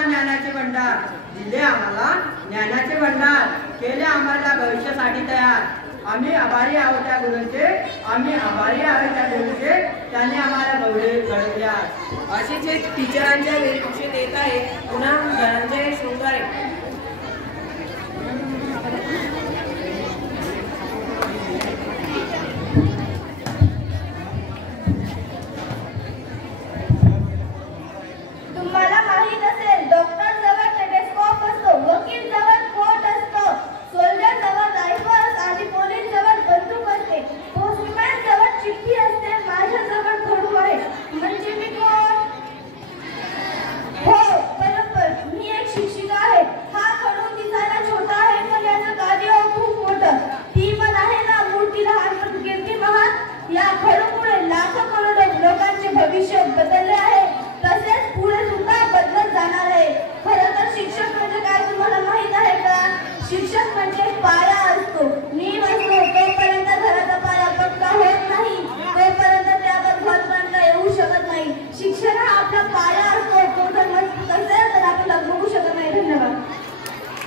ज्ञानाचे भंडार दिले आम्हाला, ज्ञानाचे भंडार केले आम्हाला भविष्यासाठी तयार. आम्ही आभारी आहोत त्या गुरूंचे, आम्ही आभारी आहोत त्या गुरूंचे, त्यांनी आम्हाला घडवल्या. अशीच टीचरांच्या निरीक्षेत येत आहे पुन्हा धनंजय शृंगारे. तुम्हाला माहित असेल, डॉक्टर जवळ टेलिस्कोप असतो, वकील जवळ कोट असतो, सोल्जर जवळ रायफल्स आणि पोलीस जवळ बंदूक असते, पोस्टमॅन जवळ चिठ्ठी असते, माझ्या जवळ खडू आहे. म्हणजे मी कोण? हो बरोबर, मी एक शिक्षिका आहे. हा खडू दिसायला छोटा आहे पण याचं कार्य खूप मोठं. ती पण आहे ना, मूर्ती लहान पण कीर्ती महान. या खडूमुळे लाखो करोडो लोकांचे भविष्य बदलले आहे, तसेच पुढे सुद्धा बदलत जाणार आहे. खरं तर शिक्षक म्हणजे काय तुम्हाला माहित आहे का? शिक्षक म्हणजे पाया असतो. नीव असतो, तोपर्यंत घराचा पाया पक्का होत नाही, तोपर्यंत त्यावर घर बांधता येऊ शकत नाही. शिक्षण हा आपला पाया